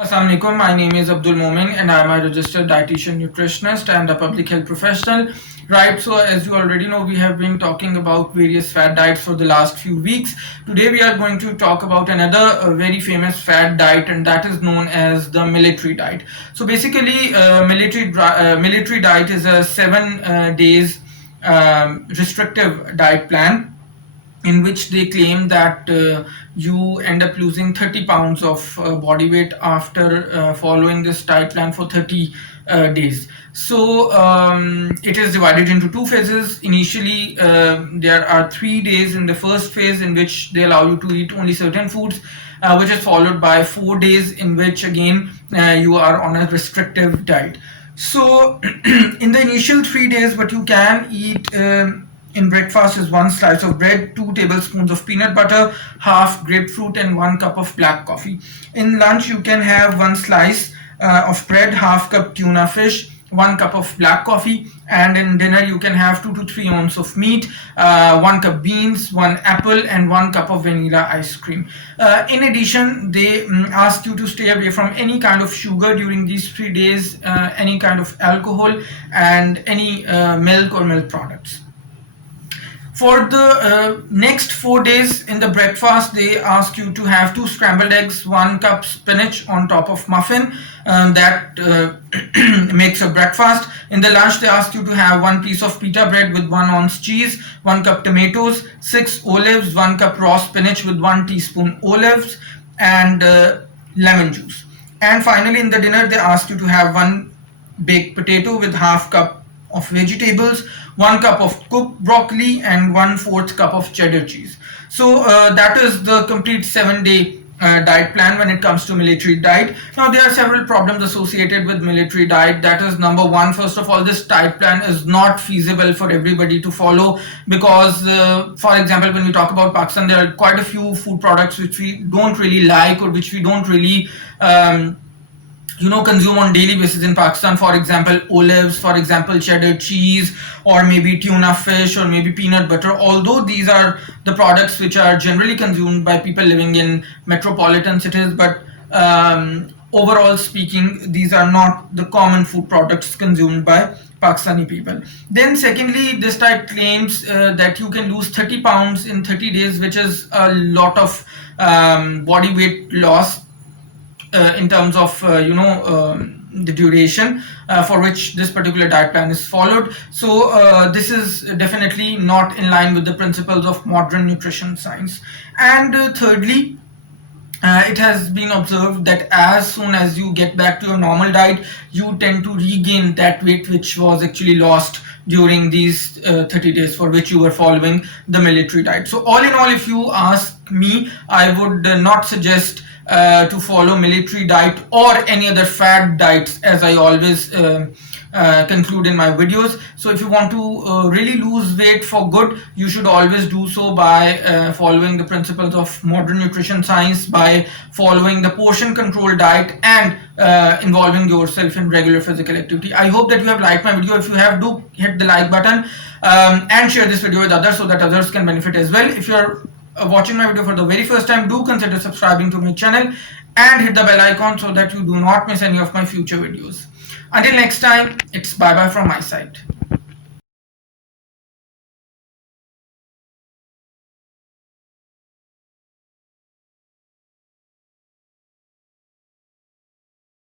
Assalamu alaikum. My name is Abdul Momin and I am a registered dietitian nutritionist and a public health professional. Right, so as you already know, we have been talking about various fad diets for the last few weeks. Today we are going to talk about another very famous fad diet, and that is known as the military diet. So basically, military diet is a 7 days restrictive diet plan in which they claim that you end up losing 30 pounds of body weight after following this diet plan for 30 days. So it is divided into two phases. Initially, there are 3 days in the first phase in which they allow you to eat only certain foods, which is followed by 4 days in which again you are on a restrictive diet. So in the initial 3 days, what you can eat in breakfast is 1 slice of bread, 2 tablespoons of peanut butter, half grapefruit, and 1 cup of black coffee. In lunch, you can have 1 slice of bread, half cup tuna fish, 1 cup of black coffee, and in dinner you can have 2 to 3 ounces of meat, 1 cup beans, 1 apple, and 1 cup of vanilla ice cream. In addition, they ask you to stay away from any kind of sugar during these 3 days, any kind of alcohol, and any milk or milk products. For the next 4 days in the breakfast, they ask you to have 2 scrambled eggs, 1 cup spinach on top of muffin. That makes a breakfast. In the lunch, they ask you to have 1 piece of pita bread with 1 ounce cheese, 1 cup tomatoes, 6 olives, 1 cup raw spinach with 1 teaspoon olives, and lemon juice. And finally, in the dinner, they ask you to have 1 baked potato with half cup of vegetables, 1 cup of cooked broccoli, and 1/4 cup of cheddar cheese. So that is the complete 7 day diet plan when it comes to military diet. Now there are several problems associated with military diet. That is, number one, first of all, this diet plan is not feasible for everybody to follow because, for example, when we talk about Pakistan, there are quite a few food products which we don't really like or which we don't really consume on daily basis in Pakistan. For example, olives, for example, cheddar cheese, or maybe tuna fish, or maybe peanut butter. Although these are the products which are generally consumed by people living in metropolitan cities, but overall speaking, these are not the common food products consumed by Pakistani people. Then secondly, this diet claims that you can lose 30 pounds in 30 days, which is a lot of body weight loss in terms of the duration for which this particular diet plan is followed. So this is definitely not in line with the principles of modern nutrition science. And thirdly, it has been observed that as soon as you get back to your normal diet, you tend to regain that weight which was actually lost during these 30 days for which you were following the military diet. So all in all, if you ask me, I would not suggest to follow military diet or any other fad diets, as I always conclude in my videos. So if you want to really lose weight for good, you should always do so by following the principles of modern nutrition science, by following the portion control diet, and involving yourself in regular physical activity. I hope that you have liked my video. If you have, do hit the like button and share this video with others so that others can benefit as well. If you're watching my video for the very first time, do consider subscribing to my channel and hit the bell icon so that you do not miss any of my future videos. Until next time, it's bye bye from my side.